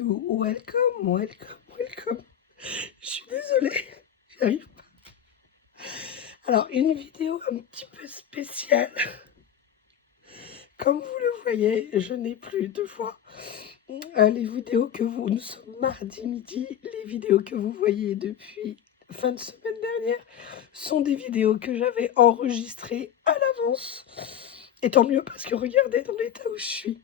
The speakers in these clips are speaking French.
you. Welcome, welcome, welcome. Je suis désolée, j'y arrive pas. Alors, une vidéo un petit peu spéciale. Comme vous le voyez, je n'ai plus de voix. Les vidéos que vous... Nous sommes mardi midi. Les vidéos que vous voyez depuis fin de semaine dernière sont des vidéos que j'avais enregistrées à l'avance. Et tant mieux parce que regardez dans l'état où je suis.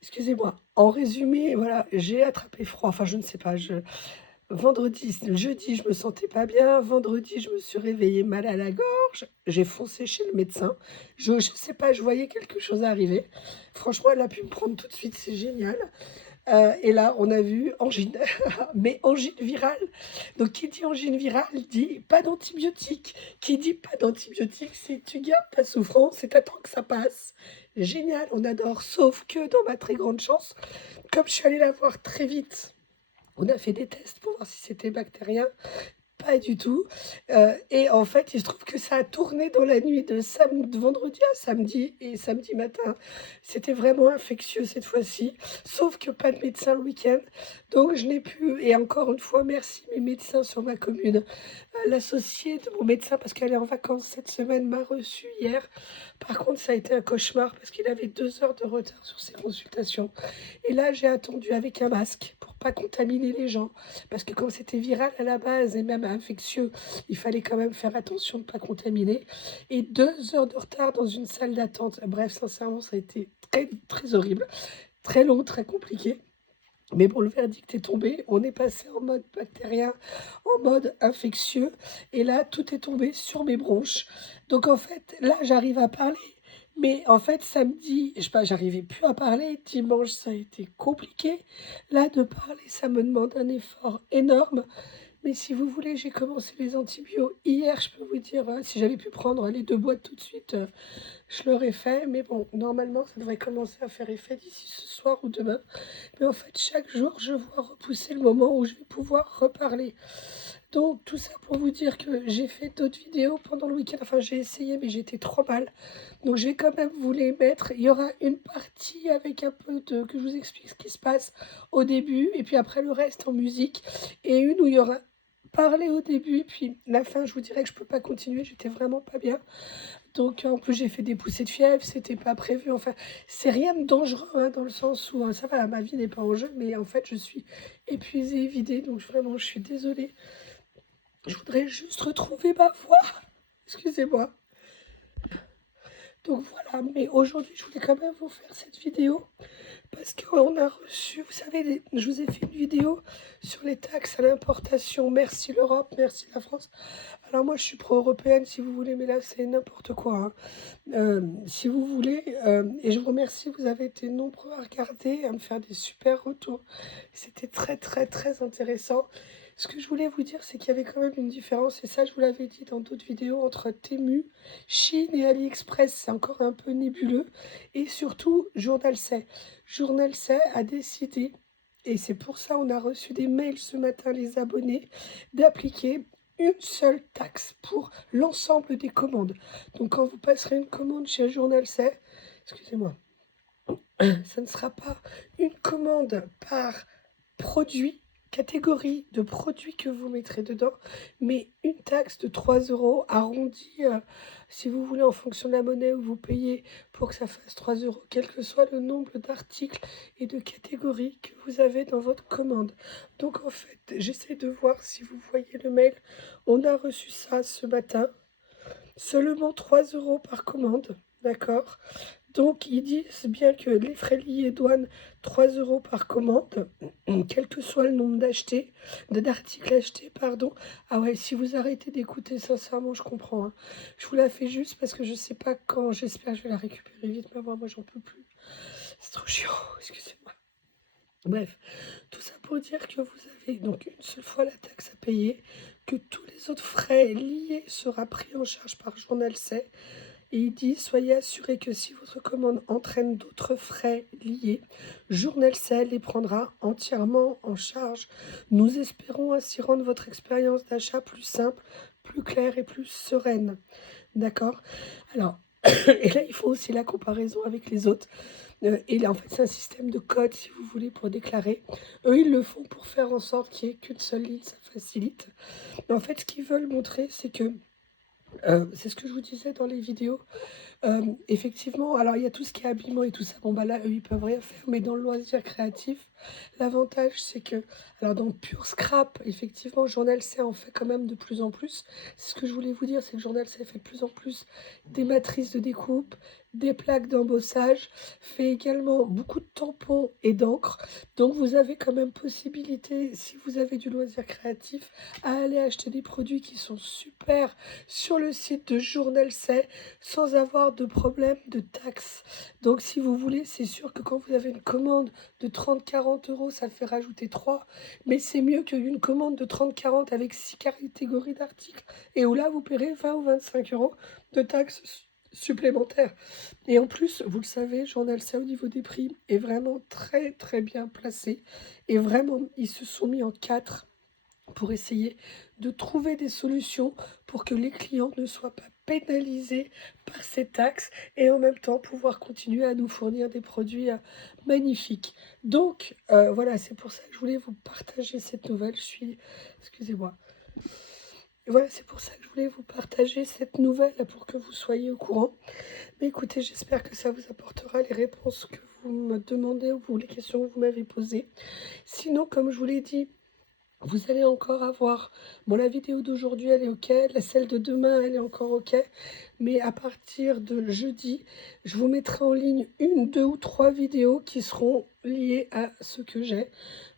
Excusez-moi. En résumé, voilà, j'ai attrapé froid. Enfin, je ne sais pas. Jeudi, je me sentais pas bien. Vendredi, je me suis réveillée mal à la gorge. J'ai foncé chez le médecin. Je sais pas, je voyais quelque chose arriver. Franchement, elle a pu me prendre tout de suite. C'est génial. Et là, on a vu angine, mais angine virale. Donc, qui dit angine virale dit pas d'antibiotiques. Qui dit pas d'antibiotiques, c'est tu gardes ta souffrance et t'attends que ça passe. Génial, on adore. Sauf que dans ma très grande chance, comme je suis allée la voir très vite, on a fait des tests pour voir si c'était bactérien. Pas du tout. Et en fait, il se trouve que ça a tourné dans la nuit de vendredi à samedi et samedi matin. C'était vraiment infectieux cette fois-ci, sauf que pas de médecin le week-end. Donc je n'ai pu, et encore une fois, merci mes médecins sur ma commune. L'associée de mon médecin, parce qu'elle est en vacances cette semaine, m'a reçue hier. Par contre, ça a été un cauchemar parce qu'il avait 2 heures de retard sur ses consultations. Et là, j'ai attendu avec un masque pour pas contaminer les gens. Parce que comme c'était viral à la base et même infectieux, il fallait quand même faire attention de ne pas contaminer. Et 2 heures de retard dans une salle d'attente. Bref, sincèrement, ça a été très, très horrible, très long, très compliqué. Mais bon, le verdict est tombé. On est passé en mode bactérien, en mode infectieux. Et là, tout est tombé sur mes bronches. Donc en fait, là, j'arrive à parler. Mais en fait, samedi, je sais pas, j'arrivais plus à parler. Dimanche, ça a été compliqué. Là, de parler, ça me demande un effort énorme. Mais si vous voulez, j'ai commencé les antibiotiques hier. Je peux vous dire, si j'avais pu prendre les 2 boîtes tout de suite, je l'aurais fait. Mais bon, normalement, ça devrait commencer à faire effet d'ici ce soir ou demain. Mais en fait, chaque jour, je vois repousser le moment où je vais pouvoir reparler. Donc, tout ça pour vous dire que j'ai fait d'autres vidéos pendant le week-end. Enfin, j'ai essayé, mais j'étais trop mal. Donc, je vais quand même vous les mettre. Il y aura une partie avec un peu de... que je vous explique ce qui se passe au début. Et puis après, le reste en musique. Et une où il y aura parler au début. Et puis, la fin, je vous dirais que je peux pas continuer. J'étais vraiment pas bien. Donc, en plus, j'ai fait des poussées de fièvre, c'était pas prévu. Enfin, c'est rien de dangereux, hein, dans le sens où ça va, ma vie n'est pas en jeu, mais en fait, je suis épuisée, vidée. Donc, vraiment, je suis désolée. Je voudrais juste retrouver ma voix. Excusez-moi. Donc, voilà. Mais aujourd'hui, je voulais quand même vous faire cette vidéo parce qu'on a reçu, vous savez, je vous ai fait une vidéo sur les taxes à l'importation. Merci l'Europe, merci la France. Alors, moi, je suis pro-européenne, si vous voulez, mais là, c'est n'importe quoi, hein. Si vous voulez, et je vous remercie, vous avez été nombreux à regarder, à me faire des super retours. C'était très très très intéressant. Ce que je voulais vous dire, c'est qu'il y avait quand même une différence, et ça je vous l'avais dit dans d'autres vidéos, entre Temu, Chine et AliExpress, c'est encore un peu nébuleux, et surtout Journal C. Journal C a décidé, et c'est pour ça on a reçu des mails ce matin, les abonnés, d'appliquer une seule taxe pour l'ensemble des commandes. Donc quand vous passerez une commande chez Journal C, excusez-moi, ça ne sera pas une commande par produit, catégorie de produits que vous mettrez dedans, mais une taxe de 3 euros arrondie, si vous voulez, en fonction de la monnaie où vous payez pour que ça fasse 3 euros, quel que soit le nombre d'articles et de catégories que vous avez dans votre commande. Donc en fait, j'essaie de voir si vous voyez le mail. On a reçu ça ce matin. Seulement 3 euros par commande, d'accord? Donc, ils disent bien que les frais liés douane, 3 euros par commande, quel que soit le nombre d'articles achetés, pardon. Ah ouais, si vous arrêtez d'écouter, sincèrement, je comprends, hein. Je vous la fais juste parce que je sais pas quand, j'espère que je vais la récupérer vite, mais moi j'en peux plus. C'est trop chiant, excusez-moi. Bref, tout ça pour dire que vous avez donc une seule fois la taxe à payer, que tous les autres frais liés sera pris en charge par Journal C. Et il dit, soyez assurés que si votre commande entraîne d'autres frais liés, Journal C les prendra entièrement en charge. Nous espérons ainsi rendre votre expérience d'achat plus simple, plus claire et plus sereine. D'accord? Alors, Et là, ils font aussi la comparaison avec les autres. Et là, en fait, c'est un système de code, si vous voulez, pour déclarer. Eux, ils le font pour faire en sorte qu'il n'y ait qu'une seule ligne, ça facilite. Mais en fait, ce qu'ils veulent montrer, c'est que, c'est ce que je vous disais dans les vidéos, effectivement, alors il y a tout ce qui est habillement et tout ça, bon bah là, eux, ils peuvent rien faire, mais dans le loisir créatif, l'avantage, c'est que, alors dans Pure Scrap, effectivement, Journal C en fait quand même de plus en plus. C'est ce que je voulais vous dire, c'est que Journal C fait de plus en plus des matrices de découpe, des plaques d'embossage, fait également beaucoup de tampons et d'encre. Donc vous avez quand même possibilité, si vous avez du loisir créatif, à aller acheter des produits qui sont super sur le site de Journal C sans avoir de problème de taxes. Donc si vous voulez, c'est sûr que quand vous avez une commande de 30-40 euros, ça fait rajouter 3. Mais c'est mieux qu'une commande de 30-40 avec 6 catégories d'articles et où là, vous paierez 20 ou 25 euros de taxes supplémentaires. Et en plus, vous le savez, Journal C au niveau des prix est vraiment très très bien placé. Et vraiment, ils se sont mis en 4 pour essayer de trouver des solutions pour que les clients ne soient pas pénalisés par ces taxes et en même temps pouvoir continuer à nous fournir des produits magnifiques. Donc voilà, c'est pour ça que je voulais vous partager cette nouvelle. Excusez-moi. Voilà, c'est pour ça que je voulais vous partager cette nouvelle pour que vous soyez au courant. Mais écoutez, j'espère que ça vous apportera les réponses que vous me demandez ou les questions que vous m'avez posées. Sinon, comme je vous l'ai dit, vous allez encore avoir, bon la vidéo d'aujourd'hui elle est ok, celle de demain elle est encore ok, mais à partir de jeudi, je vous mettrai en ligne 1, 2 ou 3 vidéos qui seront liées à ce que j'ai.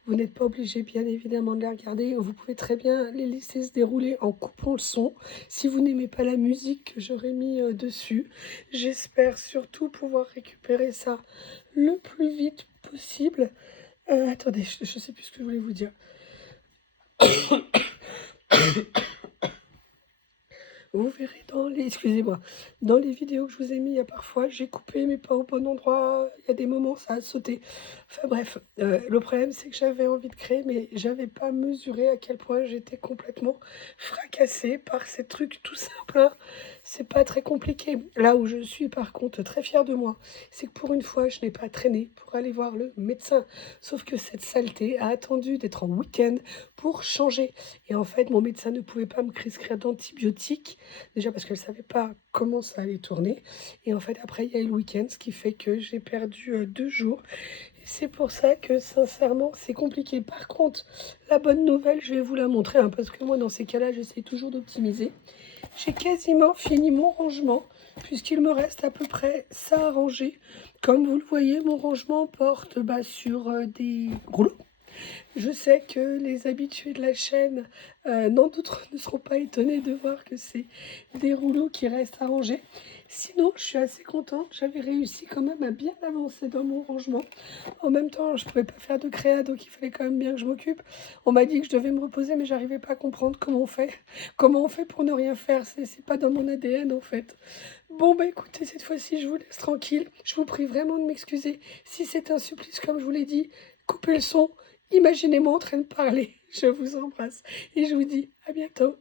Vous n'êtes pas obligé bien évidemment de les regarder, vous pouvez très bien les laisser se dérouler en coupant le son, si vous n'aimez pas la musique que j'aurais mis dessus. J'espère surtout pouvoir récupérer ça le plus vite possible. Attendez, je ne sais plus ce que je voulais vous dire. Vous verrez excusez-moi, dans les vidéos que je vous ai mis, il y a parfois, j'ai coupé, mais pas au bon endroit. Il y a des moments, ça a sauté. Enfin bref, le problème, c'est que j'avais envie de créer, mais j'avais pas mesuré à quel point j'étais complètement fracassée par ces trucs tout simples, hein. C'est pas très compliqué. Là où je suis, par contre, très fière de moi, c'est que pour une fois, je n'ai pas traîné pour aller voir le médecin. Sauf que cette saleté a attendu d'être en week-end pour changer. Et en fait, mon médecin ne pouvait pas me prescrire d'antibiotiques. Déjà parce qu'elle ne savait pas comment ça allait tourner. Et en fait, après, il y a eu le week-end, ce qui fait que j'ai perdu 2 jours. Et c'est pour ça que, sincèrement, c'est compliqué. Par contre, la bonne nouvelle, je vais vous la montrer, hein, parce que moi, dans ces cas-là, j'essaie toujours d'optimiser. J'ai quasiment fini mon rangement, puisqu'il me reste à peu près ça à ranger. Comme vous le voyez, mon rangement porte sur des rouleaux. Je sais que les habitués de la chaîne, n'en douteront, ne seront pas étonnés de voir que c'est des rouleaux qui restent à ranger. Sinon, je suis assez contente. J'avais réussi quand même à bien avancer dans mon rangement. En même temps, je ne pouvais pas faire de créa, donc il fallait quand même bien que je m'occupe. On m'a dit que je devais me reposer, mais j'arrivais pas à comprendre comment on fait. Comment on fait pour ne rien faire? C'est pas dans mon ADN, en fait. Bon, bah écoutez, cette fois-ci, je vous laisse tranquille. Je vous prie vraiment de m'excuser. Si c'est un supplice, comme je vous l'ai dit, coupez le son. Imaginez-moi en train de parler. Je vous embrasse et je vous dis à bientôt.